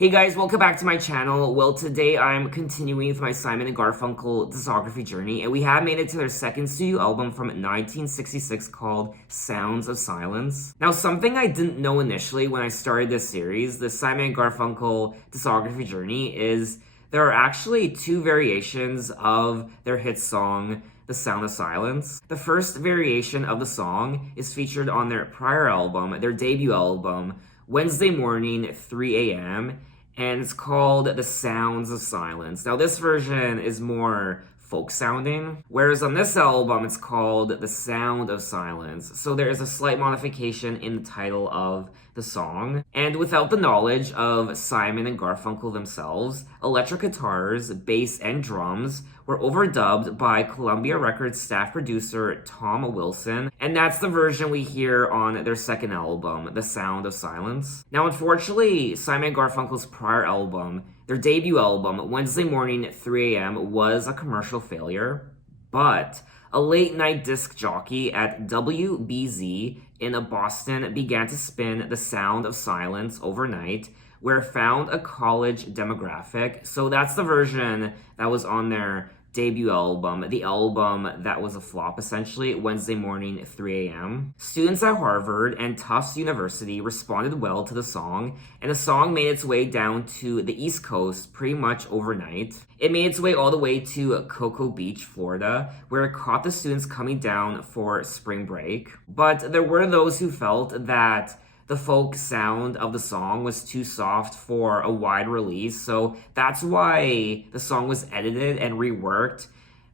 Hey guys, welcome back to my channel. Well, today I'm continuing with my Simon Garfunkel discography journey, and we have made it to their second studio album from 1966 called Sounds of Silence. Now, something I didn't know initially when I started this series, the Simon Garfunkel discography journey, is there are actually two variations of their hit song, The Sound of Silence. The first variation of the song is featured on their prior album, their debut album, Wednesday Morning, 3 a.m., and it's called The Sounds of Silence. Now, this version is more folk sounding, whereas on this album, it's called The Sound of Silence. So there is a slight modification in the title of the song. And without the knowledge of Simon and Garfunkel themselves, electric guitars, bass, and drums were overdubbed by Columbia Records staff producer Tom Wilson, and that's the version we hear on their second album, The Sound of Silence. Now, unfortunately, Simon Garfunkel's prior album, their debut album, Wednesday Morning, 3 a.m., was a commercial failure, but a late-night disc jockey at WBZ in Boston began to spin The Sound of Silence overnight, where it found a college demographic. So that's the version that was on their debut album, the album that was a flop essentially, Wednesday Morning, 3 a.m. Students at Harvard and Tufts University responded well to the song, and the song made its way down to the East Coast pretty much overnight. It made its way all the way to Cocoa Beach, Florida, where it caught the students coming down for spring break. But there were those who felt that the folk sound of the song was too soft for a wide release, so that's why the song was edited and reworked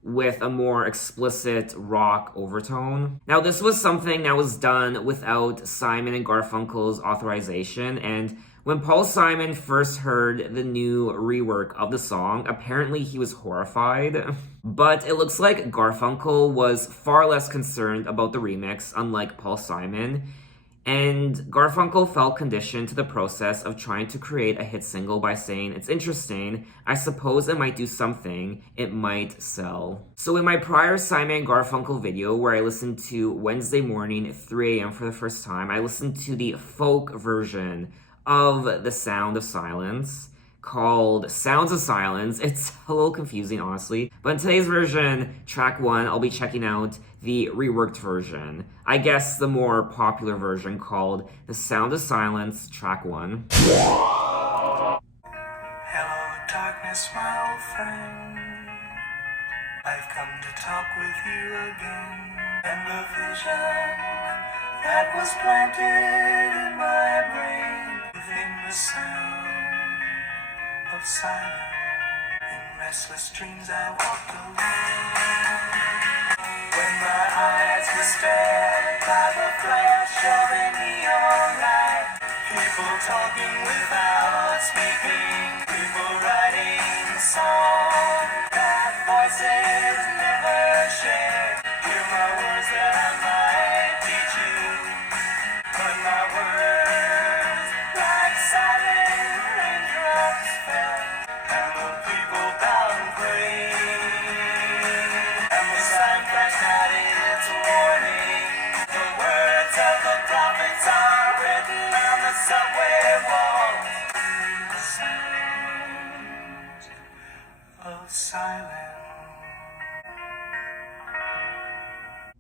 with a more explicit rock overtone. Now, this was something that was done without Simon and Garfunkel's authorization, and when Paul Simon first heard the new rework of the song, apparently he was horrified. But it looks like Garfunkel was far less concerned about the remix, unlike Paul Simon. And Garfunkel felt conditioned to the process of trying to create a hit single by saying, "It's interesting, I suppose it might do something, it might sell." So in my prior Simon Garfunkel video where I listened to Wednesday Morning, 3 a.m. for the first time, I listened to the folk version of The Sound of Silence, called Sounds of Silence. It's a little confusing, honestly. But in today's version, track 1, I'll be checking out the reworked version. I guess the more popular version called The Sound of Silence, track 1. Hello, darkness, my old friend. I've come to talk with you again. And the vision that was planted in my brain within the sound of silence. In restless dreams I walked alone, when my eyes were stared by the flash of a neon light. People talking without speaking, people writing songs that voices never share. Hear my words that I might teach you, but my words like silent raindrops fell, and the people bowed and prayed, and the sign flashed out its warning. The words of the prophets are written on the subway walls. The sound of silence.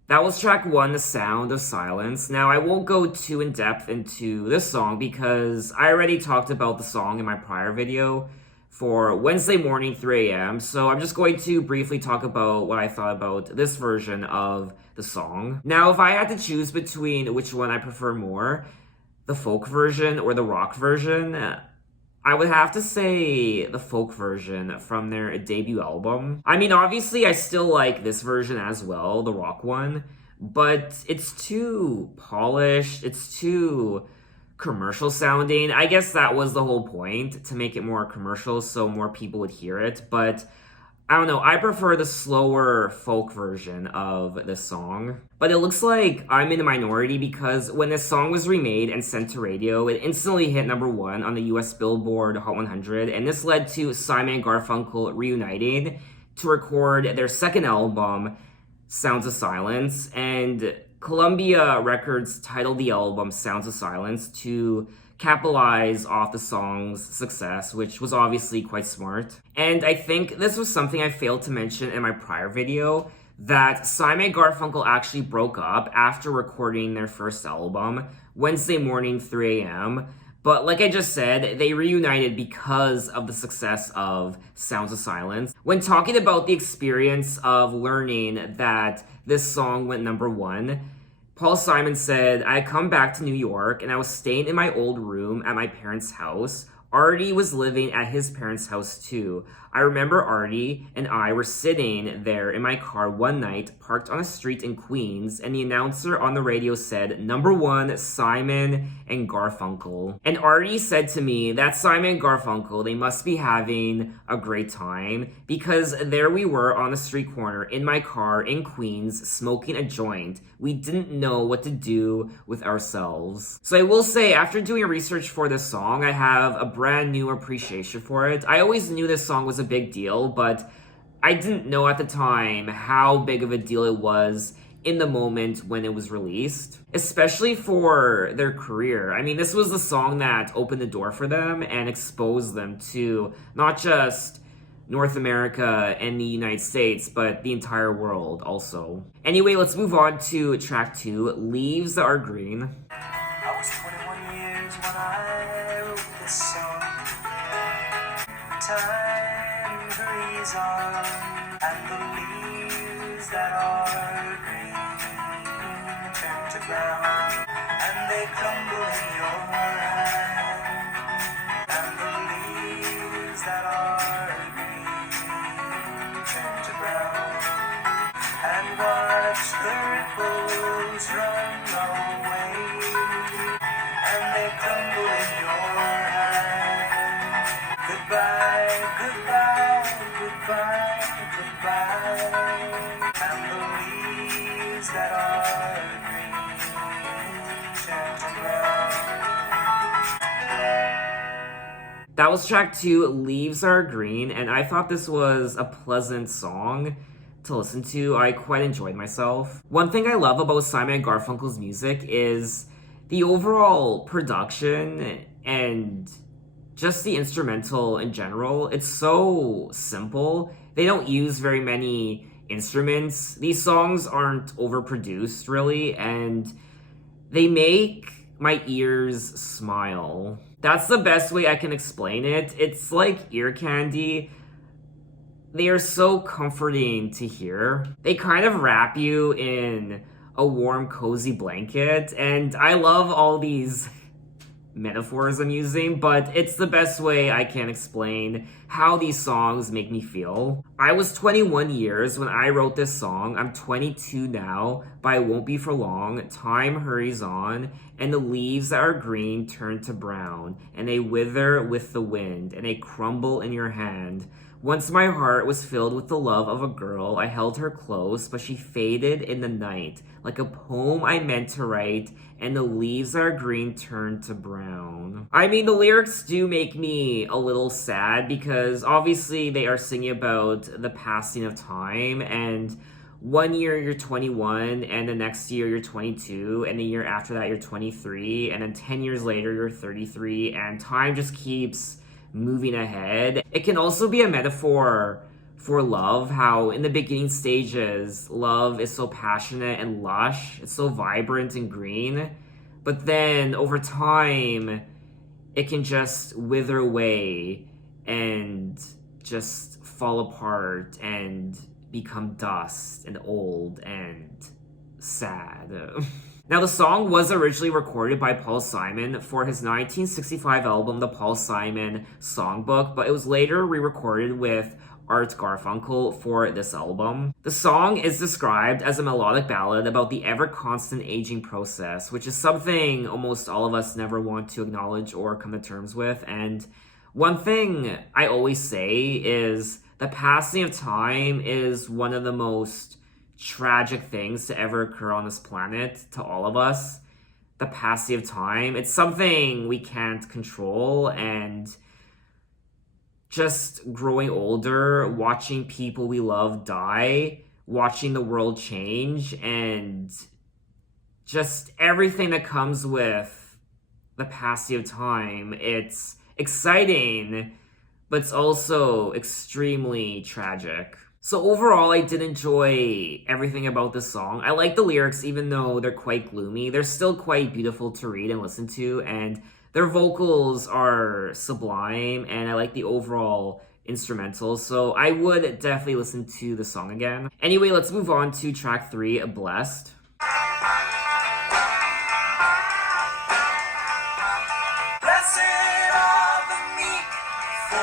That was track 1, The Sound of Silence. Now, I won't go too in-depth into this song because I already talked about the song in my prior video for Wednesday Morning, 3 a.m. So I'm just going to briefly talk about what I thought about this version of the song. Now, if I had to choose between which one I prefer more, the folk version or the rock version, I would have to say the folk version from their debut album. I mean, obviously, I still like this version as well, the rock one, but it's too polished, it's too commercial sounding. I guess that was the whole point, to make it more commercial so more people would hear it, but I don't know, I prefer the slower folk version of this song. But it looks like I'm in the minority because when this song was remade and sent to radio, it instantly hit #1 on the US Billboard Hot 100, and this led to Simon and Garfunkel reuniting to record their second album, Sounds of Silence, and Columbia Records titled the album Sounds of Silence to capitalize off the song's success, which was obviously quite smart. And I think this was something I failed to mention in my prior video, that Simon Garfunkel actually broke up after recording their first album, Wednesday morning, 3 a.m. But like I just said, they reunited because of the success of Sounds of Silence. When talking about the experience of learning that this song went number one, Paul Simon said, "I had come back to New York and I was staying in my old room at my parents' house. Artie was living at his parents' house too. I remember Artie and I were sitting there in my car one night, parked on a street in Queens, and the announcer on the radio said, number one, Simon and Garfunkel. And Artie said to me, that's Simon and Garfunkel, they must be having a great time, because there we were on the street corner in my car in Queens, smoking a joint. We didn't know what to do with ourselves." So I will say, after doing research for this song, I have a brand new appreciation for it. I always knew this song was a big deal, but I didn't know at the time how big of a deal it was in the moment when it was released, especially for their career. I mean, this was the song that opened the door for them and exposed them to not just North America and the United States, but the entire world also. Anyway, let's move on to track 2, Leaves That Are Green. I was 21 years when I wrote this song. Time hurries on, and the leaves that are green turn to brown, and they crumble in your hand. And the leaves that are green turn to brown, and watch the ripples run away, and they crumble in your hand. Goodbye, goodbye, goodbye, goodbye, and the leaves that are green turn to brown. That was track 2, Leaves Are Green, and I thought this was a pleasant song to listen to. I quite enjoyed myself. One thing I love about Simon & Garfunkel's music is the overall production and just the instrumental in general. It's so simple. They don't use very many instruments. These songs aren't overproduced really, and they make my ears smile. That's the best way I can explain it. It's like ear candy. They are so comforting to hear. They kind of wrap you in a warm, cozy blanket, and I love all these metaphors I'm using, but it's the best way I can explain how these songs make me feel. I was 21 years when I wrote this song. I'm 22 now, but I won't be for long. Time hurries on, and the leaves that are green turn to brown, and they wither with the wind, and they crumble in your hand. Once my heart was filled with the love of a girl, I held her close, but she faded in the night, like a poem I meant to write, and the leaves that are green turned to brown. I mean, the lyrics do make me a little sad, because obviously they are singing about the passing of time, and one year you're 21, and the next year you're 22, and the year after that you're 23, and then 10 years later you're 33, and time just keeps moving ahead. It can also be a metaphor for love, how in the beginning stages, love is so passionate and lush, it's so vibrant and green, but then over time, it can just wither away and just fall apart and become dust and old and sad. Now, the song was originally recorded by Paul Simon for his 1965 album, The Paul Simon Songbook, but it was later re-recorded with Art Garfunkel for this album. The song is described as a melodic ballad about the ever-constant aging process, which is something almost all of us never want to acknowledge or come to terms with. And one thing I always say is the passing of time is one of the most tragic things to ever occur on this planet to all of us. The passing of time, it's something we can't control, and just growing older, watching people we love die, watching the world change, and just everything that comes with the passing of time. It's exciting, but it's also extremely tragic. So overall, I did enjoy everything about this song. I like the lyrics, even though they're quite gloomy. They're still quite beautiful to read and listen to, and their vocals are sublime, and I like the overall instrumentals. So I would definitely listen to the song again. Anyway, let's move on to track 3, Blessed. Blessed are the meek, for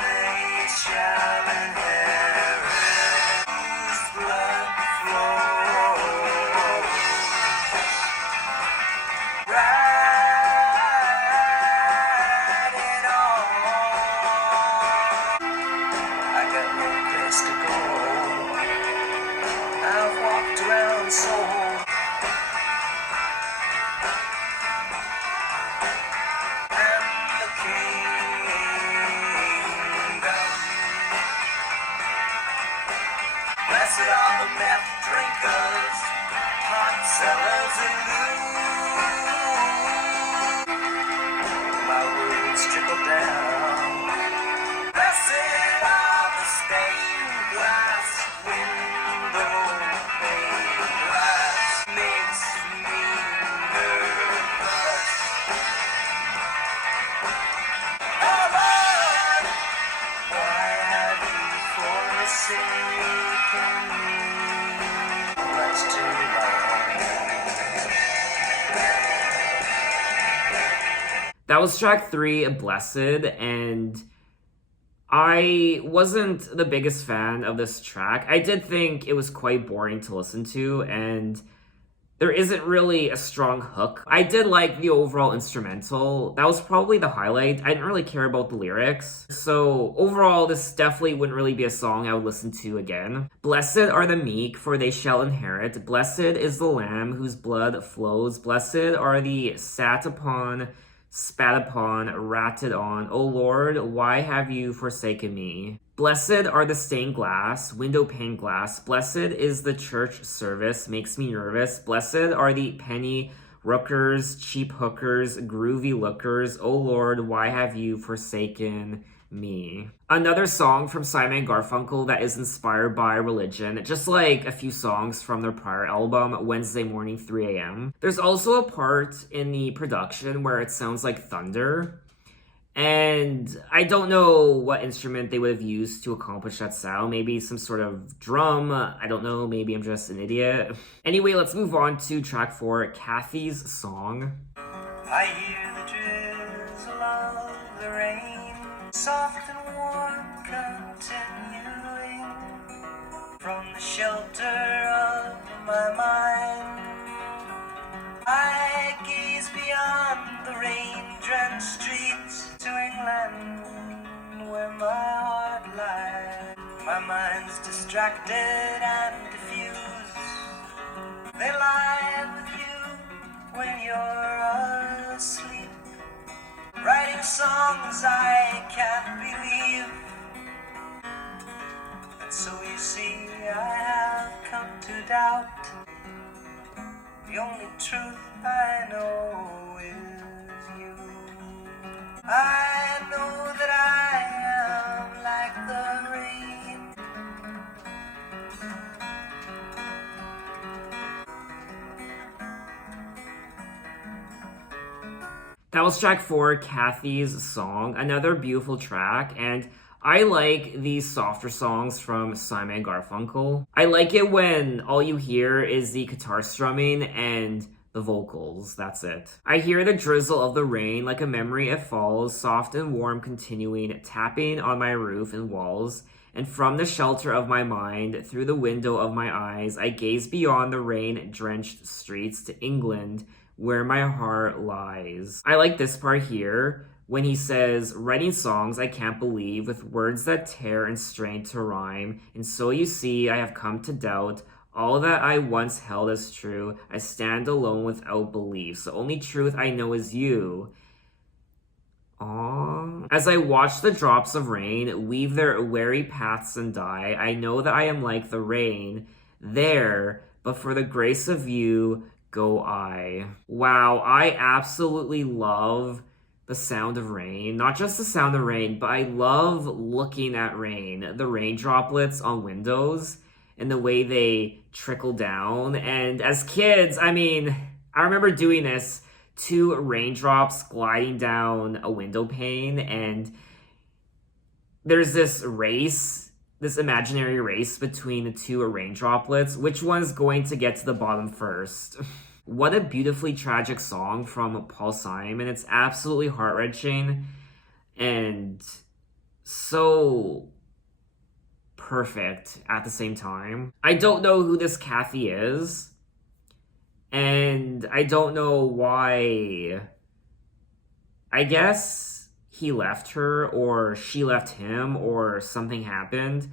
they shall inherit whose blood flows. Right it on. I got no place to go. I've walked around so. Blessed are the meth drinkers, pot sellers and loot. My words trickle down. Blessed are the stained glass window pane glass makes me nervous. Oh Lord, why have you forsaken me? That's too long. That was track 3, Blessed, and I wasn't the biggest fan of this track. I did think it was quite boring to listen to, and there isn't really a strong hook. I did like the overall instrumental. That was probably the highlight. I didn't really care about the lyrics. So overall, this definitely wouldn't really be a song I would listen to again. Blessed are the meek, for they shall inherit. Blessed is the lamb whose blood flows. Blessed are the sat upon, spat upon, ratted on. O Lord, why have you forsaken me? Blessed are the stained glass, window pane glass. Blessed is the church service, makes me nervous. Blessed are the penny rookers, cheap hookers, groovy lookers. O Lord, why have you forsaken me? Another song from Simon Garfunkel that is inspired by religion, just like a few songs from their prior album, Wednesday Morning 3 a.m. There's also a part in the production where it sounds like thunder. And I don't know what instrument they would have used to accomplish that sound. Maybe some sort of drum. I don't know. Maybe I'm just an idiot. Anyway, let's move on to track 4, Kathy's Song. I hear the drizzle of the rain, soft and warm, continuing from the shelter of my mind. I gaze beyond the rain-drenched streets to England, where my heart lies. My mind's distracted and diffused. They lie with you when you're asleep, writing songs I can't believe. And so you see, I have come to doubt. The only truth I know is you. I know that I am like the rain. That was track 4, Kathy's Song. Another beautiful track, and I like these softer songs from Simon Garfunkel. I like it when all you hear is the guitar strumming and the vocals. That's it. I hear the drizzle of the rain like a memory it falls, soft and warm continuing, tapping on my roof and walls. And from the shelter of my mind, through the window of my eyes, I gaze beyond the rain-drenched streets to England, where my heart lies. I like this part here, when he says, writing songs I can't believe, with words that tear and strain to rhyme. And so you see, I have come to doubt all that I once held as true. I stand alone without belief. The only truth I know is you. Aww. As I watch the drops of rain weave their weary paths and die, I know that I am like the rain there, but for the grace of you, Go I. Wow, I absolutely love the sound of rain. Not just the sound of rain, but I love looking at rain, the rain droplets on windows and the way they trickle down. And as kids, I mean, I remember doing this, two raindrops gliding down a window pane, and there's this race, this imaginary race between the two rain droplets. Which one's going to get to the bottom first? What a beautifully tragic song from Paul Simon. It's absolutely heart-wrenching and so perfect at the same time. I don't know who this Kathy is, and I don't know why. I guess he left her, or she left him, or something happened.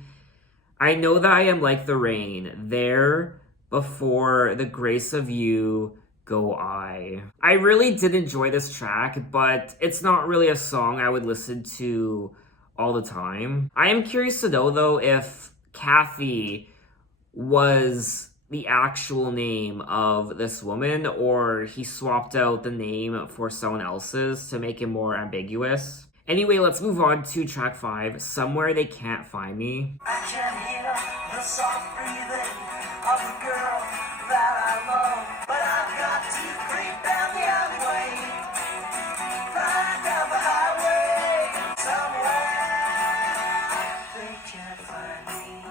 I know that I am like the rain, there before the grace of you go I. I really did enjoy this track, but it's not really a song I would listen to all the time. I am curious to know, though, if Kathy was the actual name of this woman, or he swapped out the name for someone else's to make it more ambiguous. Anyway, let's move on to track 5, Somewhere They Can't Find Me. I can hear the soft breathing of the girl that I love, but I've got to creep down the alleyway, fly down the highway, somewhere they can't find me.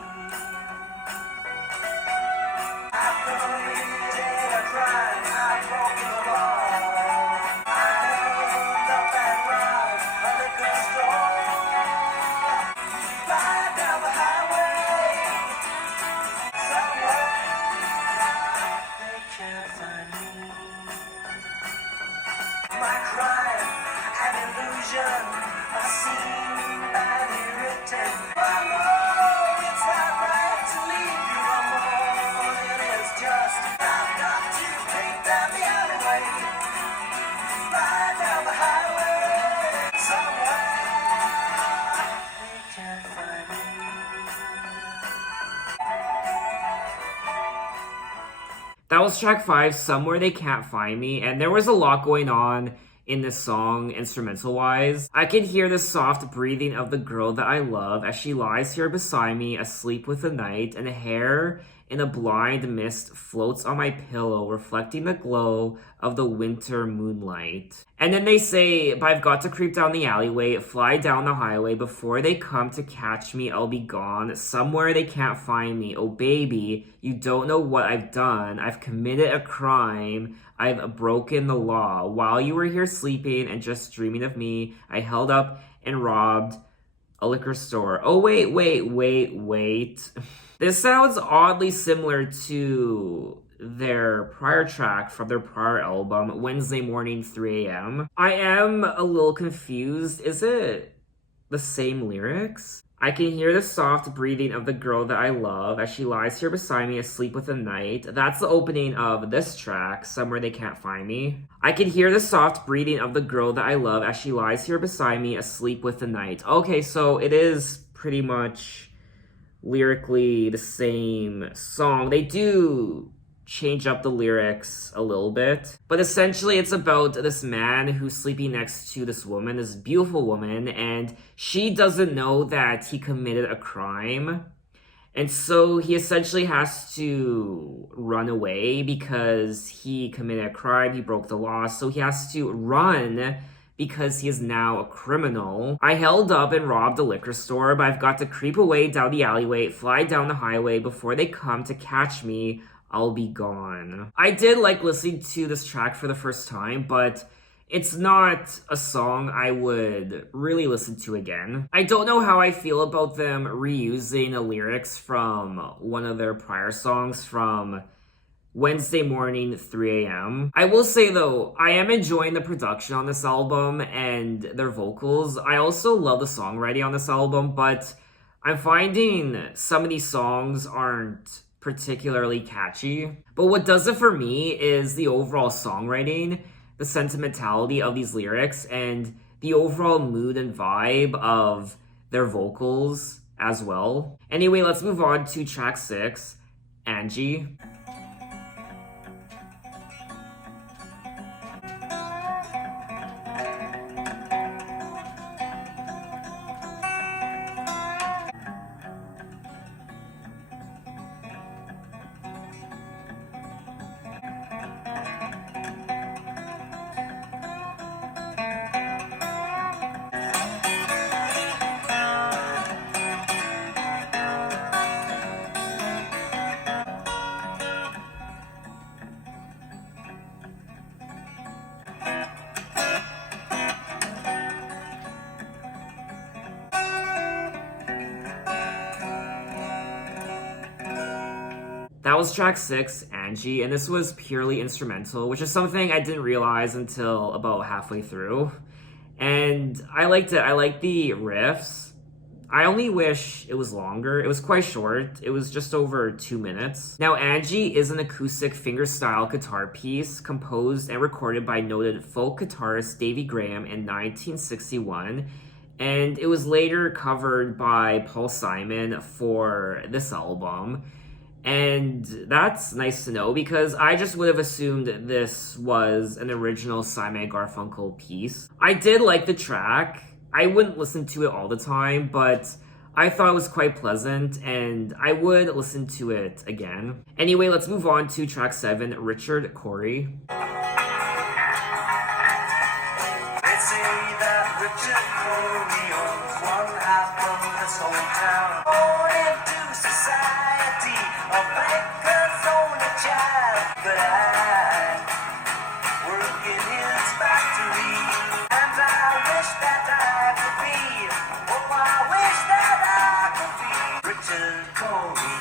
I've committed a crime, I've broken the law. I opened up and robbed a liquor store. Fly down the highway, somewhere they can't find me. My crime, an illusion, a scene badly written. I know it's not right to leave you alone. It is just I've got to creep down the alleyway, fly down the highway, somewhere they can't find me. That was track 5, Somewhere They Can't Find Me, and there was a lot going on in this song, instrumental-wise. I can hear the soft breathing of the girl that I love as she lies here beside me, asleep with the night, and hair in a blind mist floats on my pillow, reflecting the glow of the winter moonlight. And then they say, but I've got to creep down the alleyway, fly down the highway, before they come to catch me, I'll be gone. Somewhere they can't find me. Oh baby, you don't know what I've done. I've committed a crime. I've broken the law. While you were here sleeping and just dreaming of me, I held up and robbed a liquor store. Oh, wait. This sounds oddly similar to their prior track from their prior album, Wednesday Morning 3 a.m. I am a little confused. Is it the same lyrics? I can hear the soft breathing of the girl that I love as she lies here beside me, asleep with the night. That's the opening of this track, Somewhere They Can't Find Me. I can hear the soft breathing of the girl that I love as she lies here beside me, asleep with the night. Okay, so it is pretty much lyrically the same song. They do change up the lyrics a little bit, but essentially it's about this man who's sleeping next to this woman, this beautiful woman, and she doesn't know that he committed a crime, and so he essentially has to run away because he committed a crime, he broke the law, so he has to run because he is now a criminal. I held up and robbed a liquor store, but I've got to creep away down the alleyway, fly down the highway, before they come to catch me, I'll be gone. I did like listening to this track for the first time, but it's not a song I would really listen to again. I don't know how I feel about them reusing the lyrics from one of their prior songs from Wednesday Morning 3 a.m. I will say though, I am enjoying the production on this album and their vocals. I also love the songwriting on this album, but I'm finding some of these songs aren't particularly catchy. But what does it for me is the overall songwriting, the sentimentality of these lyrics, and the overall mood and vibe of their vocals as well. Anyway, let's move on to track 6, Angie. That was track 6, Angie, and this was purely instrumental, which is something I didn't realize until about halfway through. And I liked it. I liked the riffs. I only wish it was longer. It was quite short. It was just over 2 minutes. Now, Angie is an acoustic fingerstyle guitar piece composed and recorded by noted folk guitarist Davy Graham in 1961. And it was later covered by Paul Simon for this album. And that's nice to know because I just would have assumed this was an original Simon Garfunkel piece. I did like the track. I wouldn't listen to it all the time, but I thought it was quite pleasant and I would listen to it again. Anyway, let's move on to track 7, Richard Corey. They say that Richard Corey owns one half of this whole town. Born into society, a banker's only child. But I work in his factory, and I wish that I could be. Oh, I wish that I could be Richard Corey.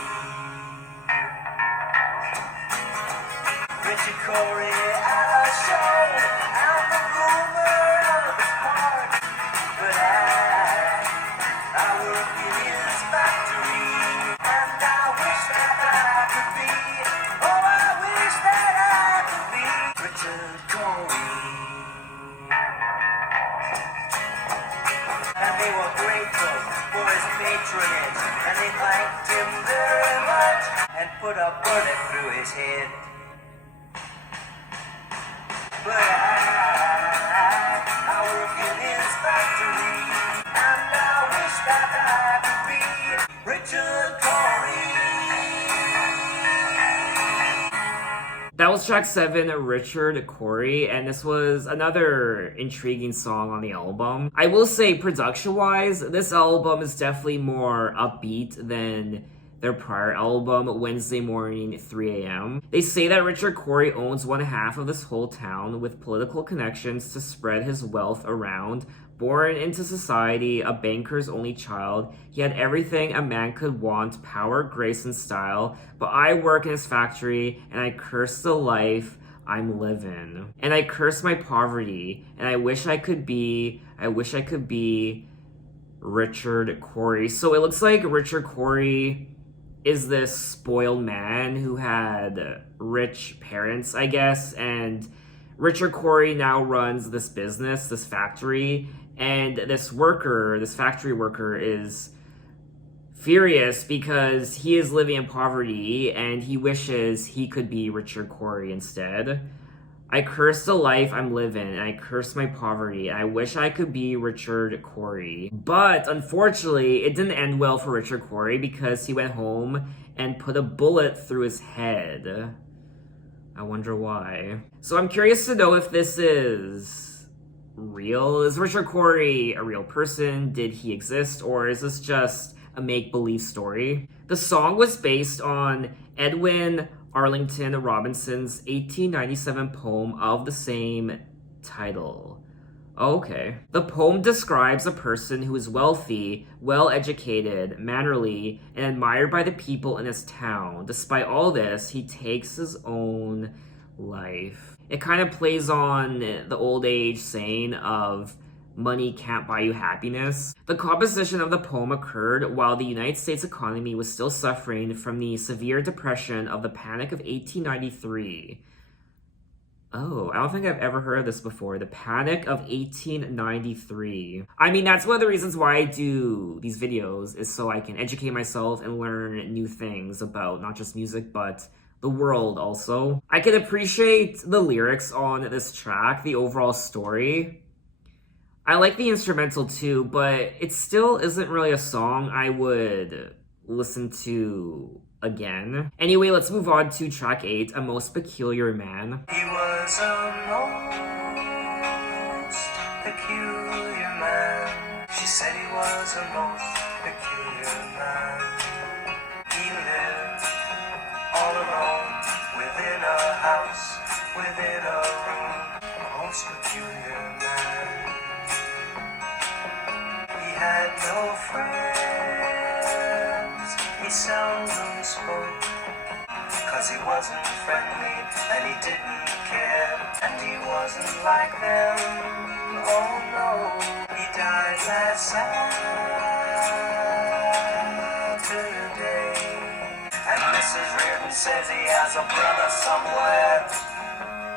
Richard Corey at a show. I'm the ruler of his part, but I work in his factory, and I wish that I could be. Oh, I wish that I could be Richard Corey. And they were grateful for his patronage, and they thanked him very much, and put a bullet through his head. But I work in his factory, and I wish that I could be Richard Corey. That was track 7, Richard Corey, and this was another intriguing song on the album. I will say, production-wise, this album is definitely more upbeat than their prior album, Wednesday Morning, 3 a.m. They say that Richard Corey owns one half of this whole town with political connections to spread his wealth around. Born into society, a banker's only child, he had everything a man could want, power, grace, and style. But I work in his factory, and I curse the life I'm living. And I curse my poverty, and I wish I could be Richard Corey. So it looks like Richard Corey is this spoiled man who had rich parents, I guess, and Richard Corey now runs this business, this factory, and this factory worker is furious because he is living in poverty and he wishes he could be Richard Corey instead. I curse the life I'm living, and I curse my poverty, and I wish I could be Richard Corey. But unfortunately, it didn't end well for Richard Corey because he went home and put a bullet through his head. I wonder why. So I'm curious to know if this is real. Is Richard Corey a real person? Did he exist? Or is this just a make-believe story? The song was based on Edwin Arlington Robinson's 1897 poem of the same title. Okay. The poem describes a person who is wealthy, well-educated, mannerly, and admired by the people in his town. Despite all this, he takes his own life. It kind of plays on the old age saying of money can't buy you happiness. The composition of the poem occurred while the United States economy was still suffering from the severe depression of the Panic of 1893. Oh, I don't think I've ever heard of this before. The Panic of 1893. I mean, that's one of the reasons why I do these videos, is so I can educate myself and learn new things about not just music, but the world also. I can appreciate the lyrics on this track, the overall story. I like the instrumental too, but it still isn't really a song I would listen to again. Anyway, let's move on to track 8, A Most Peculiar Man. He was a most peculiar man. She said he was a most peculiar man. He lived all alone within a house, within a room. A most peculiar man. He had no friends, he seldom spoke. 'cause he wasn't friendly and he didn't care, and he wasn't like them. Oh no, he died last Saturday. And Mrs. Reardon says he has a brother somewhere.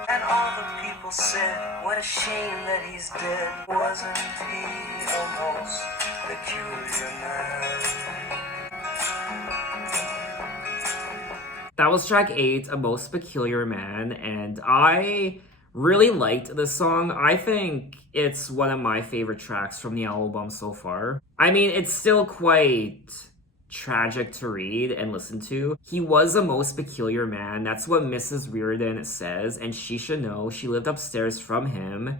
And all the people said, what a shame that he's dead. Wasn't he a most peculiar man? That was track 8, A Most Peculiar Man, and I really liked this song. I think it's one of my favorite tracks from the album so far. I mean, it's still quite tragic to read and listen to. He was a most peculiar man. That's what Mrs. Reardon says, and she should know. She lived upstairs from him.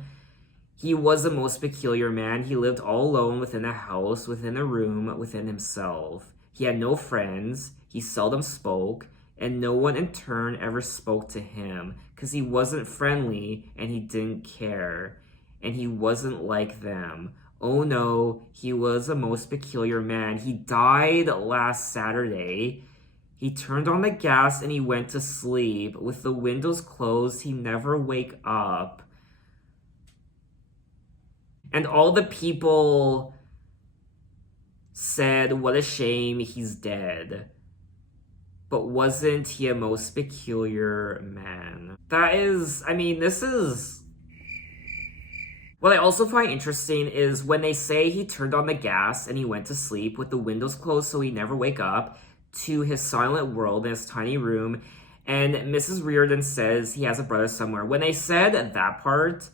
He was a most peculiar man. He lived all alone within a house, within a room, within himself. He had no friends. He seldom spoke, and no one in turn ever spoke to him because he wasn't friendly and he didn't care, and he wasn't like them. Oh no, he was a most peculiar man. He died last Saturday. He turned on the gas and he went to sleep. With the windows closed, he never wake up. And all the people said, what a shame he's dead. But wasn't he a most peculiar man? That is, I mean, this is... What I also find interesting is when they say he turned on the gas and he went to sleep with the windows closed so he never wake up, to his silent world in his tiny room, and Mrs. Reardon says he has a brother somewhere. When they said that part,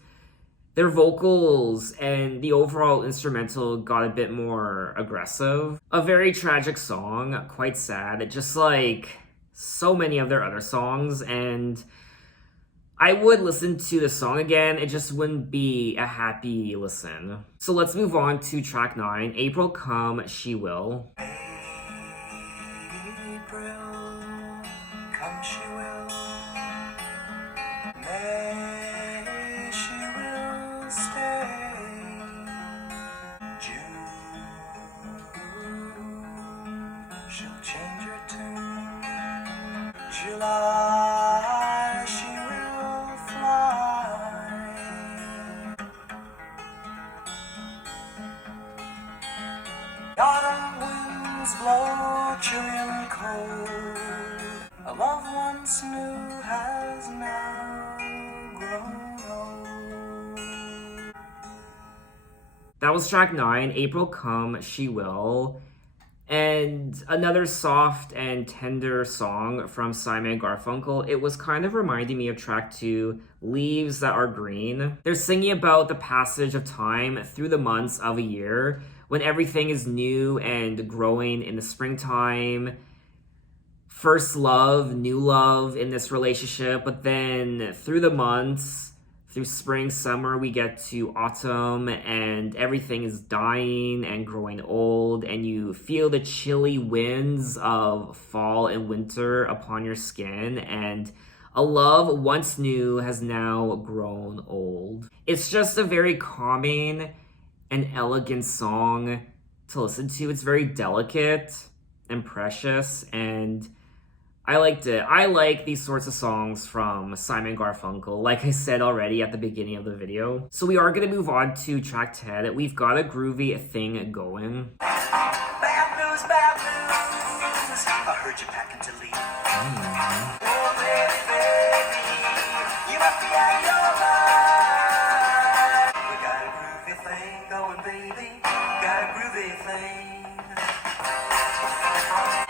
their vocals and the overall instrumental got a bit more aggressive. A very tragic song, quite sad, just like so many of their other songs, and I would listen to the song again, it just wouldn't be a happy listen. So let's move on to track 9, April Come, She Will. April, come she will. May she will stay. June, she'll change her tune. July, she will fly. Autumn winds blow chilly and cold. A love once new has now grown old. That was track 9, April Come, She Will. And another soft and tender song from Simon Garfunkel. It was kind of reminding me of track 2, Leaves That Are Green. They're singing about the passage of time through the months of a year when everything is new and growing in the springtime. First love, new love in this relationship, but then through the months, through spring, summer, we get to autumn and everything is dying and growing old, and you feel the chilly winds of fall and winter upon your skin, and a love once new has now grown old. It's just a very calming and elegant song to listen to. It's very delicate and precious, and I liked it. I like these sorts of songs from Simon Garfunkel, like I said already at the beginning of the video. So we are going to move on to track 10. We've got a groovy thing going. Bad news, bad news. I heard you packing to leave. Oh, baby, baby, you must be out of your mind. We got a groovy thing going, baby. Got a groovy thing.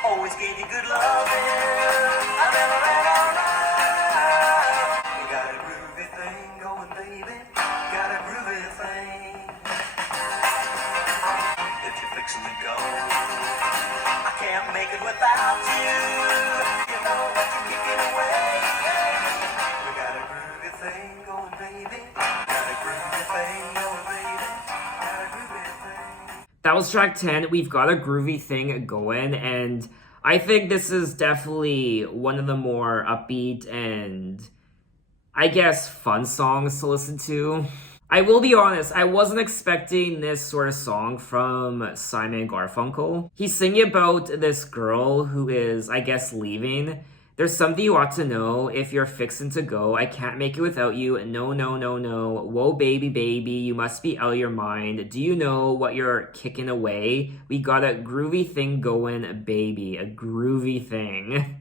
Always gave you good loving. I never ran all night. We got a groovy thing going, baby. Got a groovy thing. If you're fixing to go, I can't make it without you. You know that you're kicking away. We got a groovy thing going, baby. Got a groovy thing going, baby. Got a groovy thing. That was track 10. We've got a groovy thing going, and I think this is definitely one of the more upbeat and, I guess, fun songs to listen to. I will be honest, I wasn't expecting this sort of song from Simon Garfunkel. He's singing about this girl who is, I guess, leaving There's something you ought to know if you're fixin' to go. I can't make it without you. No, no, no, no. Whoa, baby, baby, you must be out of your mind. Do you know what you're kicking away? We got a groovy thing going, baby. A groovy thing.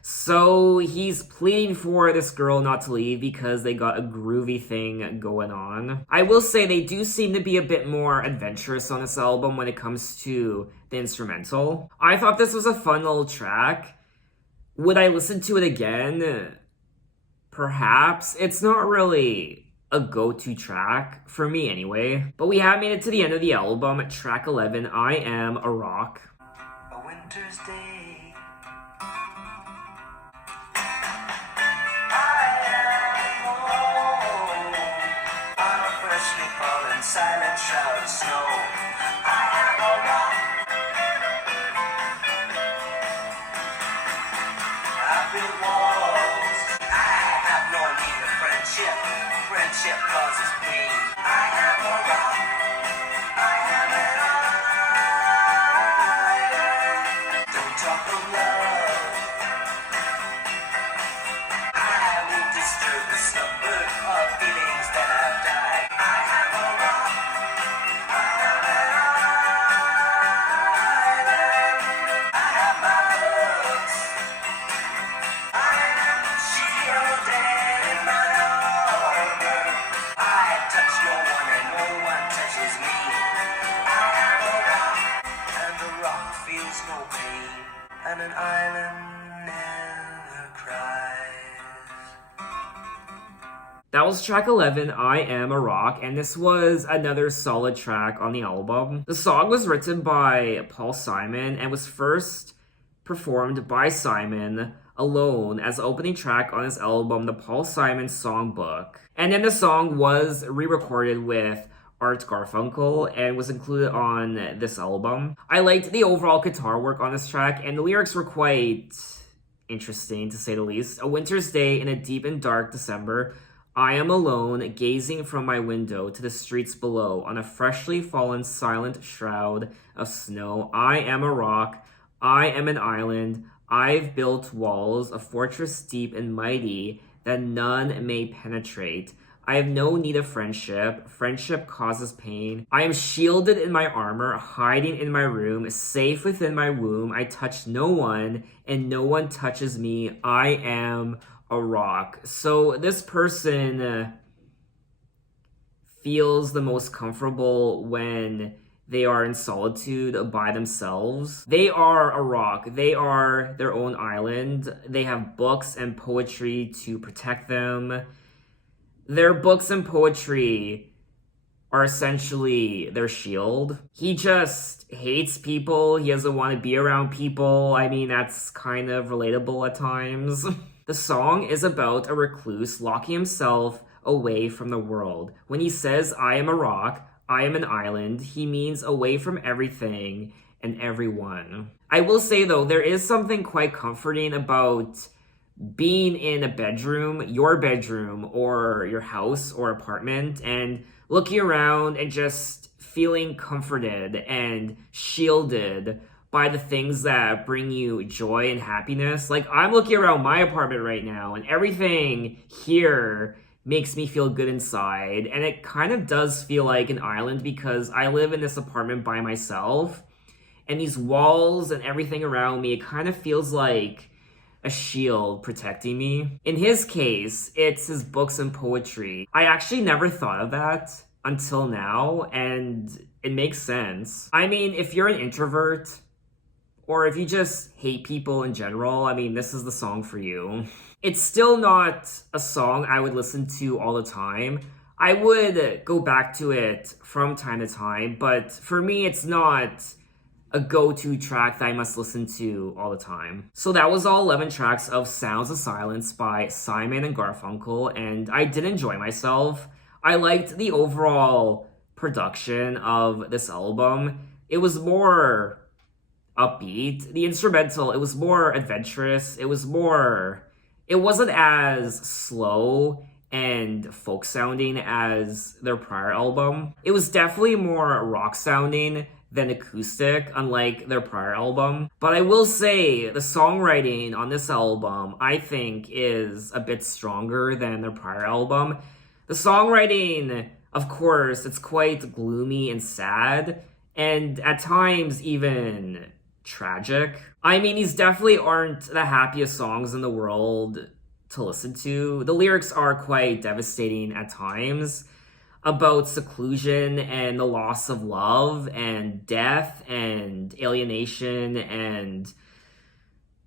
So he's pleading for this girl not to leave because they got a groovy thing going on. I will say they do seem to be a bit more adventurous on this album when it comes to the instrumental. I thought this was a fun little track. Would I listen to it again? Perhaps. It's not really a go-to track, for me anyway. But we have made it to the end of the album, track 11, I Am a Rock. A winter's day. I am alone on a freshly fallen silent shroud of snow. I am a rock. I build walls. I have no need of friendship. Friendship causes pain. I am a rock. I am an island. Don't talk of love. I won't disturb the slumber of feelings that have died. I am a rock. I am an island. I have my books. I am shielded in my armor. I touch no one and no one touches me. I am a rock, and the rock feels no pain, and an island never cries. That was track 11, I Am a Rock, and this was another solid track on the album. The song was written by Paul Simon and was first performed by Simon alone as the opening track on his album, the Paul Simon Songbook. And then the song was re-recorded with Art Garfunkel and was included on this album. I liked the overall guitar work on this track, and the lyrics were quite interesting, to say the least. A winter's day in a deep and dark December, I am alone, gazing from my window to the streets below on a freshly fallen silent shroud of snow. I am a rock. I am an island. I've built walls, a fortress deep and mighty that none may penetrate. I have no need of friendship. Friendship causes pain. I am shielded in my armor, hiding in my room, safe within my womb. I touch no one, and no one touches me. I am a rock. So this person feels the most comfortable when they are in solitude by themselves. They are a rock. They are their own island. They have books and poetry to protect them. Their books and poetry are essentially their shield. He just hates people. He doesn't want to be around people. I mean, that's kind of relatable at times. The song is about a recluse locking himself away from the world. When he says, I am a rock, I am an island, he means away from everything and everyone. I will say though, there is something quite comforting about being in a bedroom, your bedroom, or your house or apartment, and looking around and just feeling comforted and shielded by the things that bring you joy and happiness. Like, I'm looking around my apartment right now, and everything here makes me feel good inside. And it kind of does feel like an island because I live in this apartment by myself, and these walls and everything around me, it kind of feels like a shield protecting me. In his case, it's his books and poetry. I actually never thought of that until now, and it makes sense. I mean, if you're an introvert, or if you just hate people in general, I mean, this is the song for you. It's still not a song I would listen to all the time. I would go back to it from time to time, but for me, it's not a go-to track that I must listen to all the time. So that was all 11 tracks of Sounds of Silence by Simon and Garfunkel, and I did enjoy myself. I liked the overall production of this album. It was more upbeat. The instrumental, it was more adventurous. It wasn't as slow and folk sounding as their prior album. It was definitely more rock sounding than acoustic, unlike their prior album. But I will say the songwriting on this album, I think, is a bit stronger than their prior album. The songwriting, of course, it's quite gloomy and sad, and at times even tragic. I mean, these definitely aren't the happiest songs in the world to listen to. The lyrics are quite devastating at times about seclusion and the loss of love and death and alienation and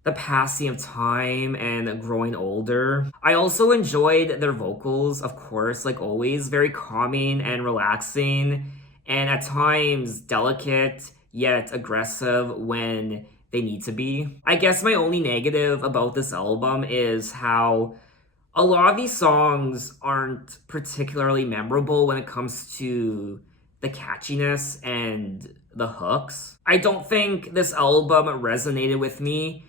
the passing of time and growing older. I also enjoyed their vocals, of course, like always, very calming and relaxing, and at times delicate yet aggressive when they need to be. I guess my only negative about this album is how a lot of these songs aren't particularly memorable when it comes to the catchiness and the hooks. I don't think this album resonated with me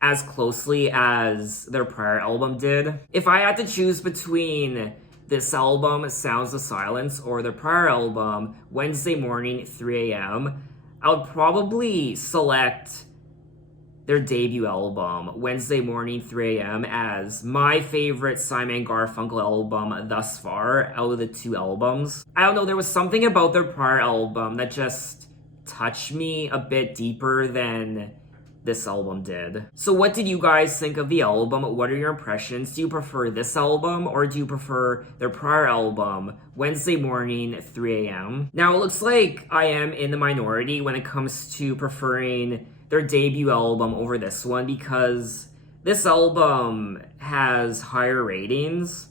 as closely as their prior album did. If I had to choose between this album, Sounds of Silence, or their prior album, Wednesday Morning, 3 a.m., I would probably select their debut album, Wednesday Morning, 3 a.m., as my favorite Simon Garfunkel album thus far out of the two albums. I don't know, there was something about their prior album that just touched me a bit deeper than this album did. So what did you guys think of the album? What are your impressions? Do you prefer this album or do you prefer their prior album, Wednesday Morning, 3 a.m.? Now, it looks like I am in the minority when it comes to preferring their debut album over this one because this album has higher ratings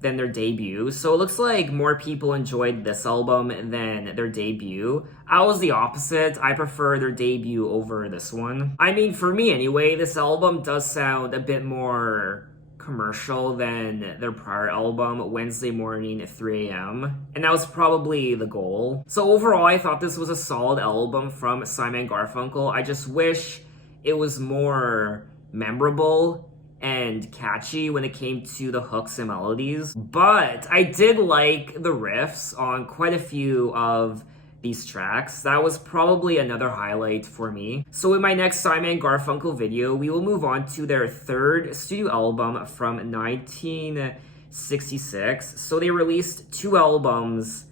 than their debut. So it looks like more people enjoyed this album than their debut. I was the opposite. I prefer their debut over this one. I mean, for me anyway, this album does sound a bit more commercial than their prior album, Wednesday Morning at 3 a.m. And that was probably the goal. So overall, I thought this was a solid album from Simon Garfunkel. I just wish it was more memorable and catchy when it came to the hooks and melodies. But I did like the riffs on quite a few of these tracks. That was probably another highlight for me. So in my next Simon Garfunkel video, we will move on to their third studio album from 1966. So they released 2 albums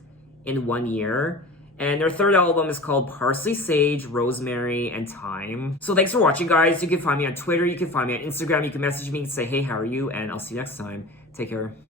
in 1 year. And their third album is called Parsley, Sage, Rosemary, and Thyme. So thanks for watching, guys. You can find me on Twitter, you can find me on Instagram, you can message me and say, hey, how are you? And I'll see you next time. Take care.